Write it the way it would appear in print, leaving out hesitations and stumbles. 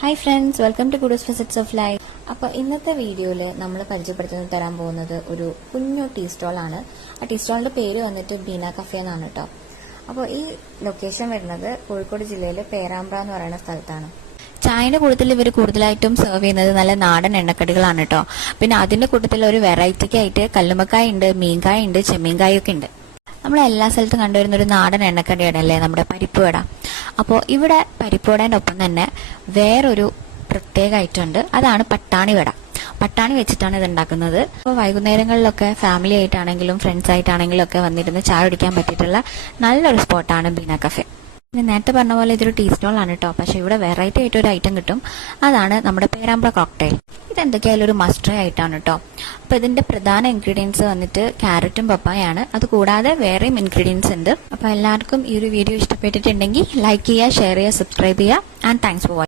Hi friends, welcome to goods visits of life. അപ്പോൾ ഇന്നത്തെ വീഡിയോയിൽ നമ്മൾ പരിചയപ്പെടുത്തുന്നത് തരാൻ പോകുന്നത് ഒരു കുഞ്ഞു ടീ സ്റ്റോൾ ആണ്. ആ ടീ സ്റ്റോളിന്റെ പേര് വന്നിട്ട് ബീന കഫേ എന്നാണ് കേട്ടോ. അപ്പോൾ ഈ ലൊക്കേഷൻ വരുന്നത് കോഴിക്കോട് ജില്ലയിലെ പേരാമ്പ്ര എന്ന് പറയുന്ന സ്ഥലത്താണ്. ചായയുടെ കൂട്ടത്തിൽ ഇവർ കൂടുതലായിട്ടും സെർവ് ചെയ്യുന്നത് നല്ല നാടൻ എണ്ണക്കടികളാണ് കേട്ടോ. പിന്നെ അതിന്റെ കൂട്ടത്തിൽ ഒരു വെറൈറ്റിക്കായിട്ട് കല്ലുമ്മക്കായ ഉണ്ട്, മീൻകായ ഉണ്ട്, ചെമ്മീൻകായ ഒക്കെ ഉണ്ട്. നമ്മൾ എല്ലാ സ്ഥലത്തും കണ്ടുവരുന്ന ഒരു നാടൻ എണ്ണക്കടിയാണ് അല്ലേ നമ്മുടെ പരിപ്പുവട. അപ്പോൾ ഇവിടെ പരിപ്പുവടേൻ്റെ ഒപ്പം തന്നെ വേറൊരു പ്രത്യേക ഐറ്റം ഉണ്ട്, അതാണ് പട്ടാണി വട. പട്ടാണി വെച്ചിട്ടാണ് ഇത് ഉണ്ടാക്കുന്നത്. അപ്പോൾ വൈകുന്നേരങ്ങളിലൊക്കെ ഫാമിലി ആയിട്ടാണെങ്കിലും ഫ്രണ്ട്സ് ആയിട്ടാണെങ്കിലും ഒക്കെ വന്നിരുന്ന് ചായ കുടിക്കാൻ പറ്റിയിട്ടുള്ള നല്ലൊരു സ്പോട്ടാണ് ബീന കഫേ. ഞാൻ നേരത്തെ പറഞ്ഞ പോലെ ഇതൊരു ടീ സ്റ്റോൾ ആണ് കേട്ടോ. പക്ഷെ ഇവിടെ വെറൈറ്റി ആയിട്ട് ഒരു ഐറ്റം കിട്ടും, അതാണ് നമ്മുടെ പേരാമ്പ്ര കോക്ടെയിൽ. ഇതെന്തൊക്കെയായാലും ഒരു മസ്റ്റ് ആയിട്ടാണ് കേട്ടോ. അപ്പൊ ഇതിന്റെ പ്രധാന ഇൻഗ്രീഡിയൻസ് വന്നിട്ട് ക്യാരറ്റും പപ്പായാണ്. അത് കൂടാതെ വേറെയും ഇൻഗ്രീഡിയൻസ് ഉണ്ട്. അപ്പൊ എല്ലാവർക്കും ഈ ഒരു വീഡിയോ ഇഷ്ടപ്പെട്ടിട്ടുണ്ടെങ്കിൽ ലൈക്ക് ചെയ്യുക, ഷെയർ ചെയ്യുക, സബ്സ്ക്രൈബ് ചെയ്യുക. And thanks for watching.